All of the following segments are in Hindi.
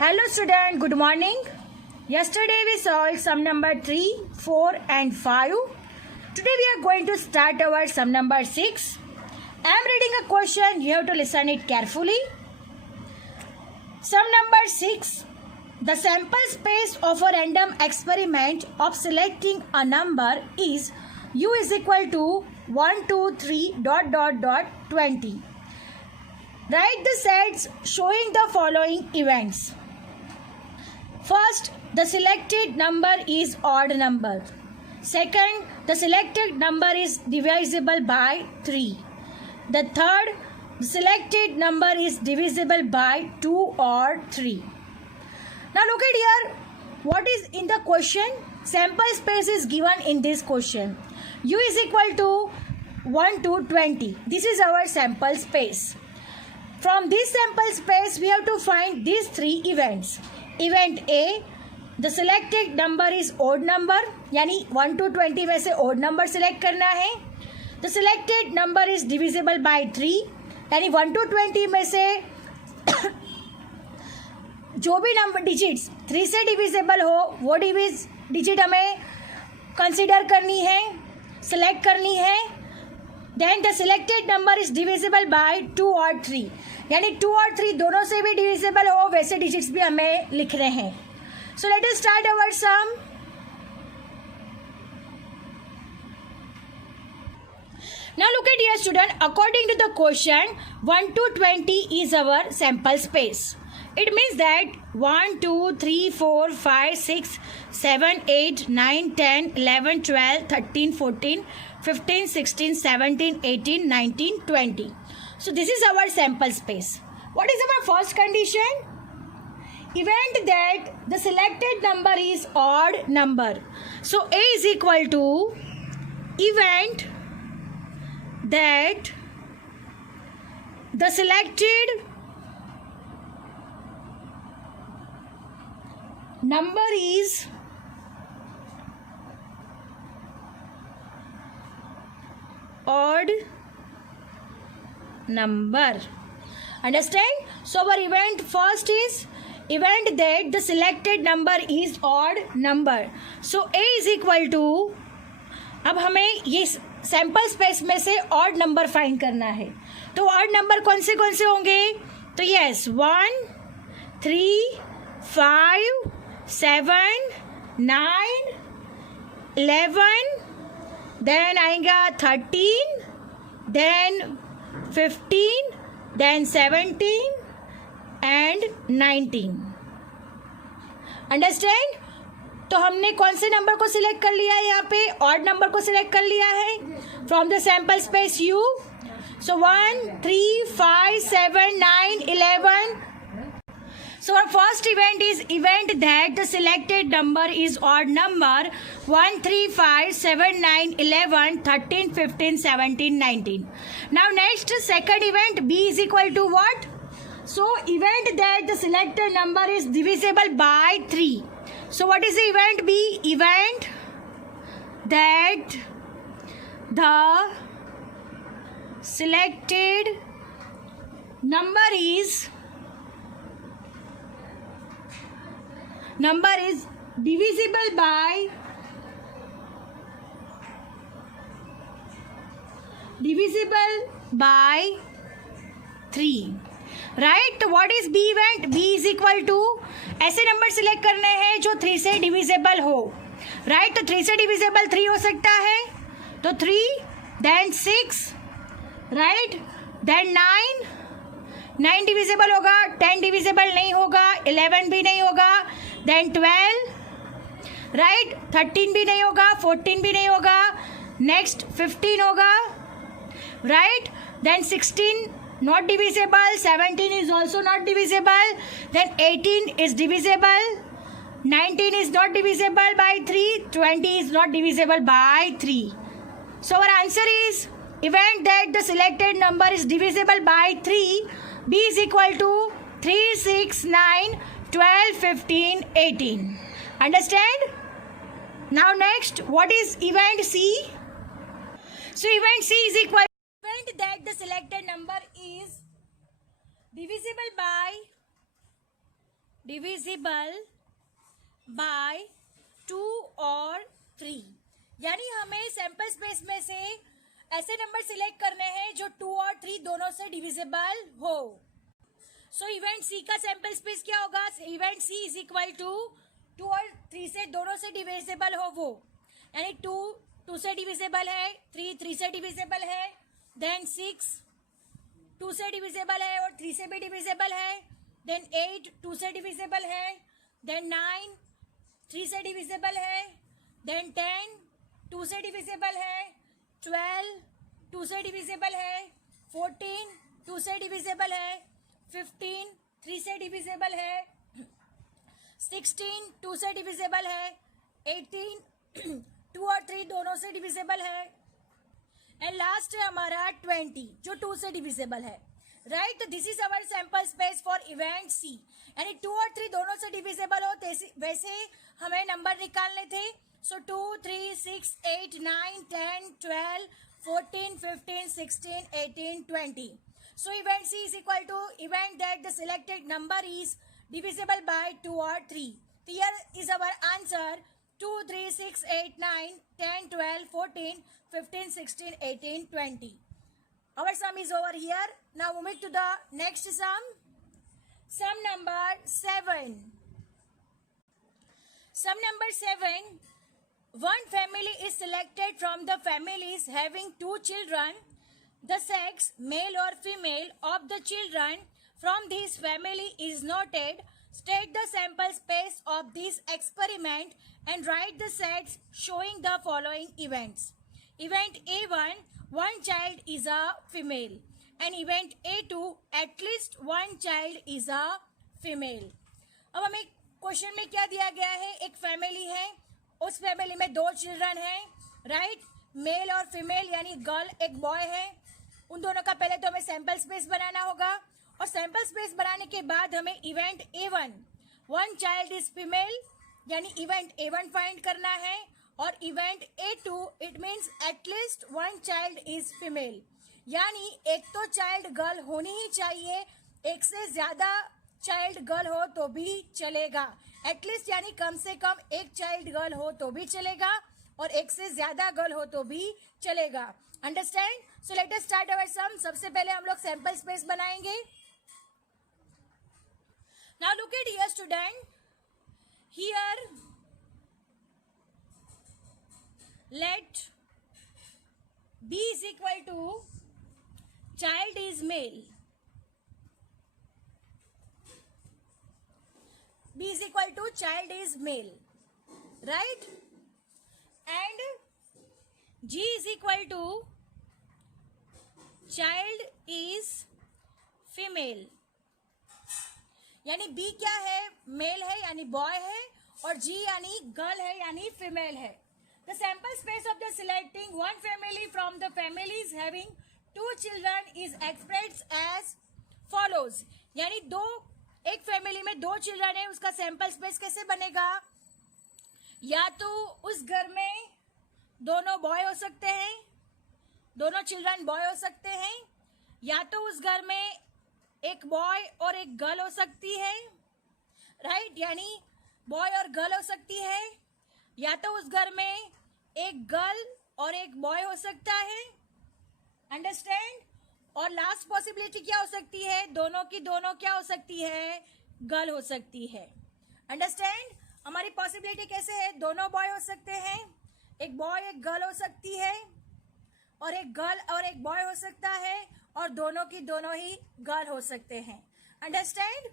Hello student, good morning. Yesterday we solved sum number 3, 4 and 5. Today we are going to start our sum number 6. I am reading a question, you have to listen it carefully. Sum number 6. The sample space of a random experiment of selecting a number is u is equal to 1, 2, 3, ... 20. Write the sets showing the following events. First, the selected number is odd number. Second, the selected number is divisible by 3. The third, the selected number is divisible by 2 or 3. Now look at here. What is in the question? Sample space is given in this question. U is equal to 1 to 20. This is our sample space. From this sample space, we have to find these 3 events. Event A, the selected number is odd number, यानी 1 to 20 में से odd number select करना है. The selected number is divisible by 3, यानी 1 to 20 में से जो भी नंबर डिजिट्स 3 से डिविजिबल हो वो डिजिट हमें कंसिडर करनी है, सेलेक्ट करनी है. Then the selected number is divisible by 2 और 3, यानी 2 और 3 दोनों से भी डिविजिबल हो वैसे डिजिट्स भी हमें लिख रहे हैं. So let us start our sum. Now look at here student, according to the question 1 to 20 is our sample space. It means that 1, 2, 3, 4, 5, 6, 7, 8, 9, 10, 11, 12, 13, 14, 15, 16, 17, 18, 19, 20. So this is our sample space. What is our first condition? Event that the selected number is odd number. So A is equal to event that the selected number is odd number. Understand? So our event first is event that the selected number is odd number. So A is equal to, अब हमें ये सैम्पल स्पेस में से ऑड नंबर फाइंड करना है. तो ऑड नंबर कौन से होंगे? तो यस 1, 3, 5, 7, 9, 11, देन आएगा 13, देन 15, देन 17 एंड 19. अंडरस्टैंड? तो हमने कौन से नंबर को सिलेक्ट कर लिया है? यहाँ पे ऑड नंबर को सिलेक्ट कर लिया है from the sample space you. So 1, 3, 5, 7, 9, 11. So our first event is event that the selected number is odd number 1, 3, 5, 7, 9, 11, 13, 15, 17, 19. Now next second event B is equal to what? So event that the selected number is divisible by 3. So what is the event B? Event that the selected number is divisible by 3. Right. तो what is B event? B is equal to ऐसे नंबर सिलेक्ट करने हैं जो 3 से डिविजिबल हो. राइट. तो 3 से डिविजिबल 3 हो सकता है, तो 3, देन 6, राइट, देन 9 डिविजिबल होगा, 10 डिविजिबल नहीं होगा, 11 भी नहीं होगा, देन 12, राइट, 13 भी नहीं होगा, 14 भी नहीं होगा, नेक्स्ट 15 होगा, right, then 16 not divisible, 17 is also not divisible, then 18 is divisible, 19 is not divisible by 3, 20 is not divisible by 3. So our answer is event that the selected number is divisible by 3. B is equal to 3, 6, 9, 12, 15, 18. Understand? Now next, what is event C? So event C is equal to event that the selected number is divisible by divisible by 2 और 3। यानी हमें सैंपल स्पेस में से ऐसे नंबर सिलेक्ट करने हैं जो 2 और 3 दोनों से डिविजिबल हो। सो इवेंट सी का सैंपल स्पेस क्या होगा? Event C is equal to 2 और 3 से दोनों से डिविजिबल हो वो, यानी 2 से डिविजिबल है, 3 से डिविजिबल है, देन 6 2 से डिविजिबल है और 3 से भी डिविजिबल है, देन 8 2 से डिविजिबल है, देन 9 3 से डिविजिबल है, देन 10 2 से डिविजिबल है, 12 2 से डिविजिबल है, 14 2 से डिविजिबल है, 15 3 से डिविजिबल है, 16 2 से डिविजिबल है, 18 2 और 3 दोनों से डिविजिबल है, एंड लास्ट है हमारा 20 जो 2 से डिविजिबल है। Right, this is our sample space for event C. यानी 2 और 3 दोनों से डिविजिबल हो वैसे हमें नंबर निकालने थे। सो 2 3 6 8 9 10 12 14 15 16 18 20। So event C is equal to event that the selected number is divisible by 2 or 3. Here is our answer 2 3 6 8 9 10 12 14 15 16 18 20. Our sum is over here. Now moving to the next sum. Sum number 7. Sum number 7. One family is selected from the families having 2 children. The sex, male or female, of the children from this family is noted. State the sample space of this experiment and write the sets showing the following events. Event A1, one child is a female. And event A2, at least one child is a female. अब हमें क्वेश्चन में क्या दिया गया है? एक फैमिली है, उस फैमिली में 2 चिल्ड्रन हैं, राइट, मेल और फीमेल, यानी गर्ल एक बॉय है। उन दोनों का पहले तो हमें सैंपल स्पेस बनाना होगा और सैंपल स्पेस बनाने के बाद हमें event A1 one child is female यानी इवेंट A1 फाइंड करना है और event A2 it means at least one child is female, यानी एक तो चाइल्ड गर्ल होनी ही चाहिए, एक से ज्यादा चाइल्ड गर्ल हो तो भी चलेगा। एटलीस्ट यानी कम से कम एक चाइल्ड गर्ल हो तो भी चलेगा और एक से ज्यादा गर्ल हो तो भी चलेगा। Understand? So let us start our sum. सबसे पहले हम लोग सैंपल स्पेस बनाएंगे। Now look at here student, here let B is equal to child is male, B is equal to child is male, right? And G is equal to child is female, यानी B क्या है? मेल है यानी बॉय है और G यानी गर्ल है यानी फीमेल है। The sample space of the selecting one family from the families having 2 children is expressed as follows, यानी एक फैमिली में 2 चिल्ड्रन है, उसका सैंपल स्पेस कैसे बनेगा? या तो उस घर में दोनों बॉय हो सकते हैं, दोनों चिल्ड्रन बॉय हो सकते हैं, या तो उस घर में एक बॉय और एक गर्ल हो सकती है, राइट, यानी बॉय और गर्ल हो सकती है, या तो उस घर में एक गर्ल और एक बॉय हो सकता है। अंडरस्टैंड? और लास्ट पॉसिबिलिटी क्या हो सकती है? दोनों की दोनों क्या हो सकती है? गर्ल हो सकती है। अंडरस्टैंड? हमारी पॉसिबिलिटी कैसे है? दोनों बॉय हो सकते हैं, एक बॉय एक गर्ल हो सकती है और एक गर्ल और एक बॉय हो सकता है और दोनों की दोनों ही गर्ल हो सकते हैं। Understand?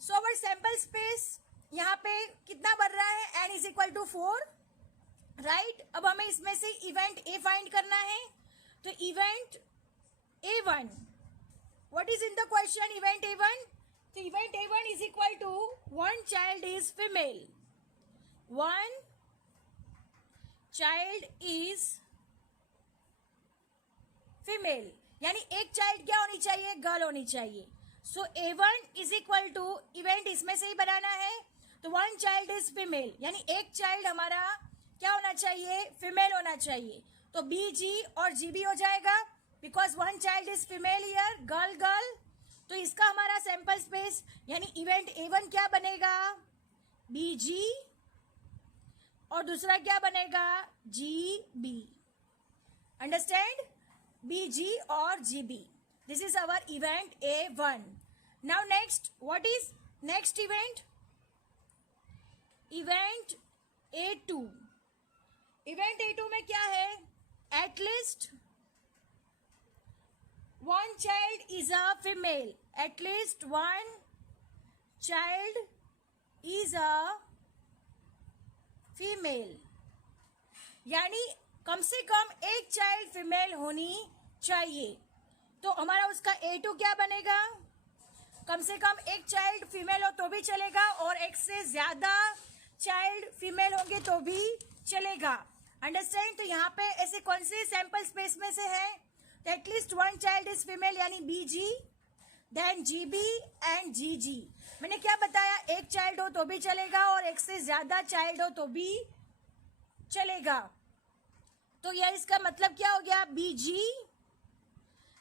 So our sample space यहाँ पे कितना बन रहा है? n is equal to 4, right. अब हमें इसमें से इवेंट A फाइंड करना है, तो event A1, what is in the question? Event A1, तो event A1 is equal to one child is female, one child is female, यानी एक चाइल्ड क्या होनी चाहिए? गर्ल होनी चाहिए। So A1 is equal to event इसमें से ही बनाना है, तो वन चाइल्ड इज फीमेल, यानी एक चाइल्ड हमारा क्या होना चाहिए? फीमेल होना चाहिए। तो BG और GB हो जाएगा because one child is female here, girl girl, तो तो इसका हमारा सैंपल स्पेस यानी इवेंट A1 क्या बनेगा, BG, और दूसरा क्या बनेगा, GB. अंडरस्टैंड, BG और GB. This is our event A1. Now next, what is next event, event A2. Event A2 में क्या है, at least one child is a female. At least one child is a female, यानी कम से कम एक चाइल्ड फीमेल होनी चाहिए. तो हमारा उसका A2 क्या बनेगा, कम से कम एक चाइल्ड फीमेल हो तो भी चलेगा और एक से ज्यादा चाइल्ड फीमेल होंगे तो भी चलेगा. अंडरस्टैंड. तो यहाँ पे ऐसे कौन से सैंपल स्पेस में से है, तो at least one child is female यानी BG, then GB and GG. मैंने क्या बताया, एक चाइल्ड हो तो भी चलेगा और एक से ज्यादा चाइल्ड हो तो भी चलेगा. तो यह इसका मतलब क्या हो गया, BG,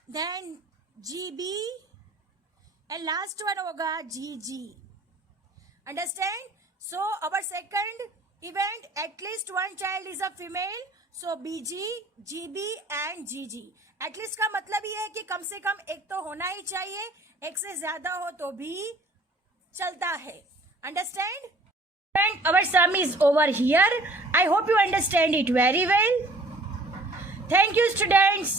then GB and last one होगा GG. Understand. So our second event, at least one child is a female, so BG, GB and GG. At least का मतलब ये है कि कम से कम एक तो होना ही चाहिए, एक से ज्यादा हो तो भी चलता है. Understand. And our sum is over here. I hope you understand it very well. Thank you, students.